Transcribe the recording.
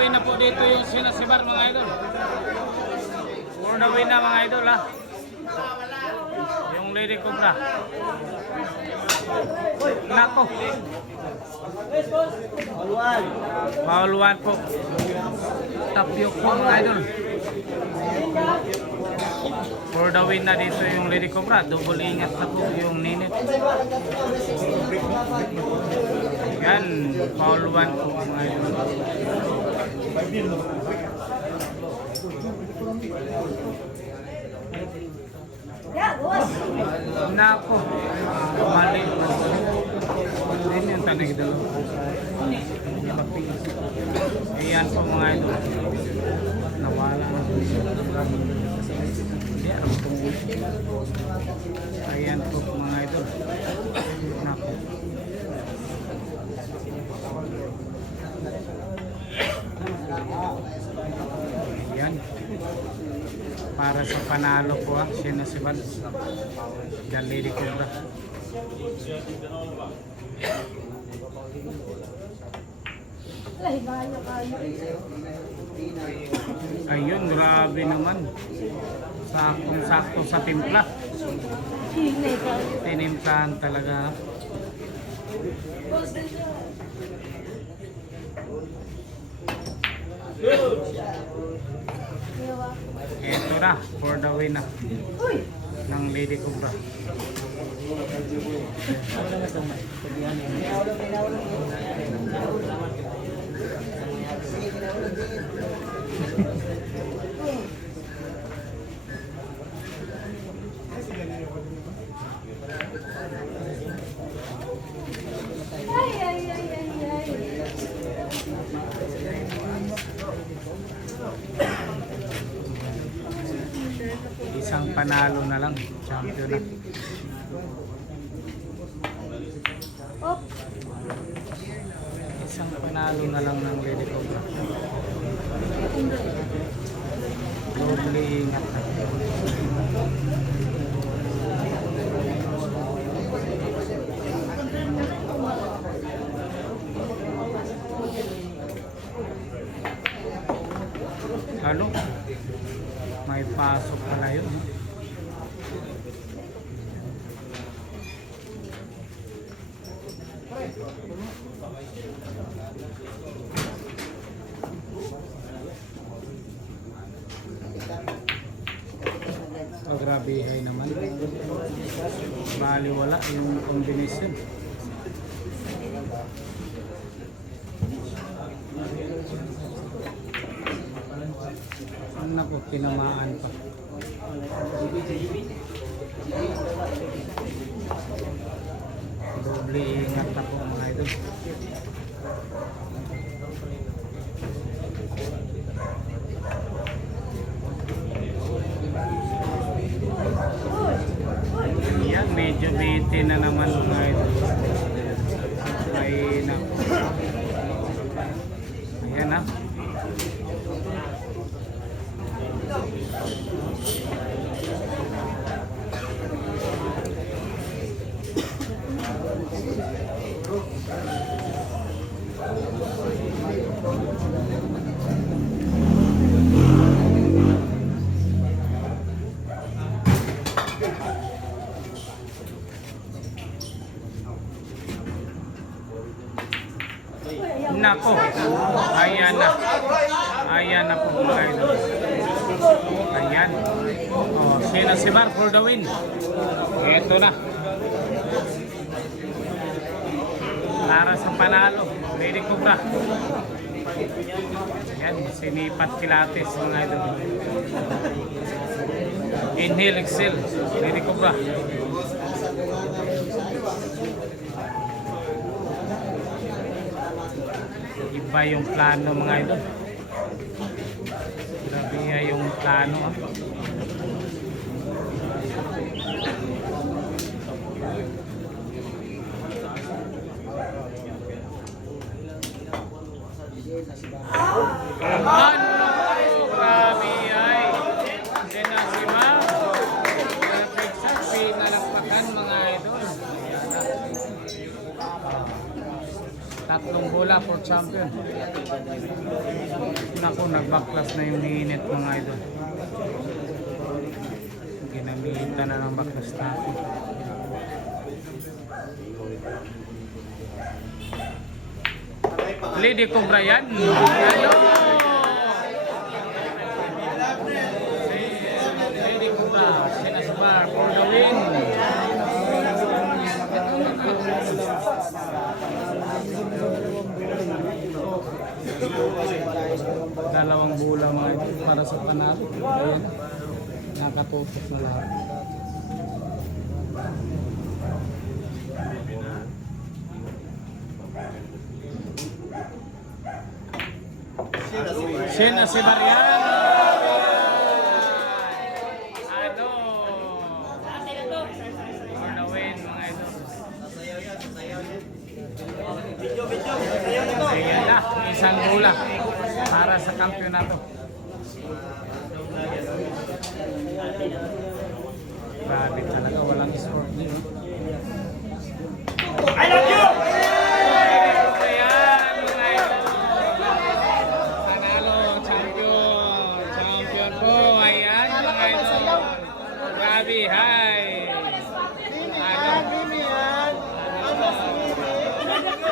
way na po dito yung sinasibar mga idol. For the way na mga idol ha. Yung Lady Cobra. Nako. Foul 1 po. Tapyok po mga idol. For the win na dito yung Lady Cobra. Double ingat na po yung Ninit. Yan. Foul 1 po mga idol. Nako. Mali. Ini yung tanong ito. Ayan po mga idol. Nawala na. Ayan po mga idol. Nako. Ayan. Para sa panalo po ha. Sinasiban. Dan Lady Cobra. Ayun, grabe naman. Saktong-sakto sa timpla. Tinimplahan talaga. Ito na, for the win na ng Lady Cobra. Isang panalo na lang, champion na. Isang panalo na lang ng Lady Cobra. Doble ingat na. Ano? May pasok pala yun. Oh, grabe hay naman. Bali wala yung combination. Nako, tinamaan pa. Doble ingat na po mga idol. Yan, medyo bitin na naman mga idol. Ay nako. Ayan na. Nako, ayan na. Ayan na po mga idol. Ayan. Oh, sinasibar for the win. Ito na. Para sa panalo, Lady Cobra. Ayan, sinipat kilates mga idol. Inhale, exhale, Lady Cobra. Iba yung plano mga idol. Grabe yung plano ha. Grabe ay. Sinasima. Perfect shot. Pinalakpakan mga idol. tatlong bola for champion. Naku, nagbaklas na yung minute mga idol. Ginamitan na ng baklas natin. Lady Cobra yan. Hello! Lady Cobra, Sinasbar for the win. Dalawang bola mga ito para sa panalo. Ayan, nakatutok na lahat. Sina si Marian. Ano? For the win mga ito. Ayan na, isang bola para sa kampiyonato. Grabe talaga, walang score niyo. I love you! Ayan, mga idol. Panalo, champion. Champion po. Ayan, mga idol. Grabe, ha?